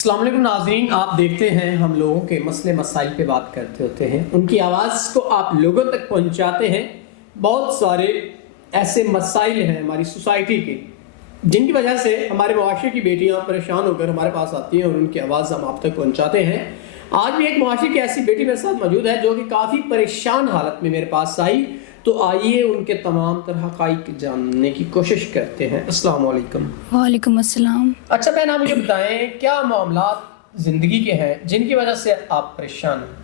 السلام علیکم ناظرین، آپ دیکھتے ہیں ہم لوگوں کے مسئلے مسائل پہ بات کرتے ہوتے ہیں، ان کی آواز کو آپ لوگوں تک پہنچاتے ہیں۔ بہت سارے ایسے مسائل ہیں ہماری سوسائٹی کے جن کی وجہ سے ہمارے معاشرے کی بیٹیاں پریشان ہو کر ہمارے پاس آتی ہیں اور ان کی آواز ہم آپ تک پہنچاتے ہیں۔ آج بھی ایک معاشرے کی ایسی بیٹی میرے ساتھ موجود ہے جو کہ کافی پریشان حالت میں میرے پاس آئی، تو آئیے ان کے تمام تر حقائق جاننے کی کوشش کرتے ہیں۔ السلام علیکم۔ وعلیکم السلام۔ اچھا بہن، آپ مجھے بتائیں کیا معاملات زندگی کے ہیں جن کی وجہ سے آپ پریشان ہیں؟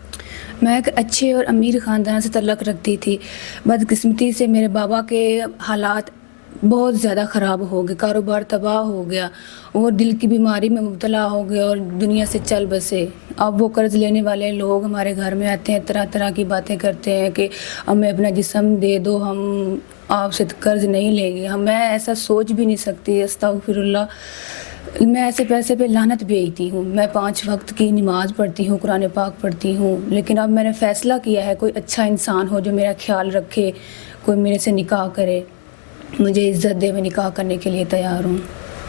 میں ایک اچھے اور امیر خاندان سے تعلق رکھتی تھی۔ بدقسمتی سے میرے بابا کے حالات بہت زیادہ خراب ہو گئے، کاروبار تباہ ہو گیا، وہ دل کی بیماری میں مبتلا ہو گئے اور دنیا سے چل بسے۔ اب وہ قرض لینے والے لوگ ہمارے گھر میں آتے ہیں، طرح طرح کی باتیں کرتے ہیں کہ ہمیں اپنا جسم دے دو، ہم آپ سے قرض نہیں لیں گے۔ میں ایسا سوچ بھی نہیں سکتی، استغفر اللہ۔ میں ایسے پیسے پہ لعنت بھیجتی ہوں۔ میں 5 وقت کی نماز پڑھتی ہوں، قرآن پاک پڑھتی ہوں، لیکن اب میں نے فیصلہ کیا ہے کوئی اچھا انسان ہو جو میرا خیال رکھے، کوئی میرے سے نکاح کرے، مجھے عزت دے، میں نکاح کرنے کے لیے تیار ہوں۔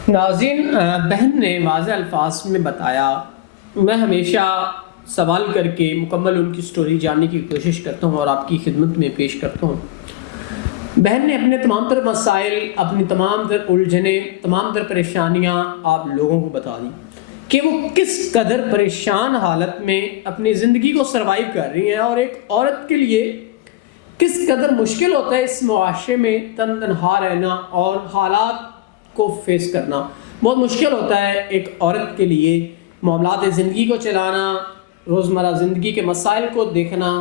ناظرین، بہن نے واضح الفاظ میں بتایا، میں ہمیشہ سوال کر کے مکمل ان کی سٹوری جاننے کی کوشش کرتا ہوں اور آپ کی خدمت میں پیش کرتا ہوں۔ بہن نے اپنے تمام تر مسائل، اپنی تمام تر الجھنیں، تمام تر پریشانیاں آپ لوگوں کو بتا دی کہ وہ کس قدر پریشان حالت میں اپنی زندگی کو سروائیو کر رہی ہیں، اور ایک عورت کے لیے کس قدر مشکل ہوتا ہے اس معاشرے میں تنہا رہنا اور حالات کو فیس کرنا۔ بہت مشکل ہوتا ہے ایک عورت کے لیے معاملات زندگی کو چلانا، روزمرہ زندگی کے مسائل کو دیکھنا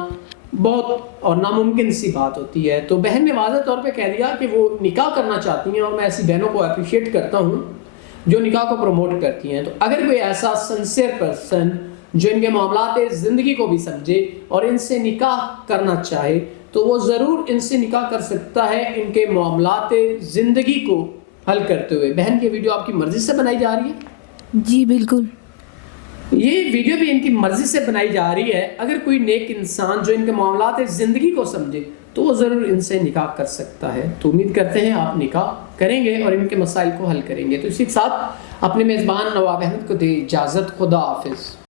بہت اور ناممکن سی بات ہوتی ہے۔ تو بہن نے واضح طور پہ کہہ دیا کہ وہ نکاح کرنا چاہتی ہیں، اور میں ایسی بہنوں کو اپریشیٹ کرتا ہوں جو نکاح کو پروموٹ کرتی ہیں۔ تو اگر کوئی ایسا سنسیئر پرسن جو ان کے معاملات زندگی کو بھی سمجھے اور ان سے نکاح کرنا چاہے تو وہ ضرور ان سے نکاح کر سکتا ہے ان کے معاملات زندگی کو حل کرتے ہوئے۔ بہن یہ ویڈیو آپ کی مرضی سے بنائی جا رہی ہے؟ جی بالکل، یہ ویڈیو بھی ان کی مرضی سے بنائی جا رہی ہے۔ اگر کوئی نیک انسان جو ان کے معاملات زندگی کو سمجھے تو وہ ضرور ان سے نکاح کر سکتا ہے۔ تو امید کرتے ہیں آپ نکاح کریں گے اور ان کے مسائل کو حل کریں گے۔ تو اسی کے ساتھ اپنے میزبان نواب احمد کو دے اجازت۔ خدا حافظ۔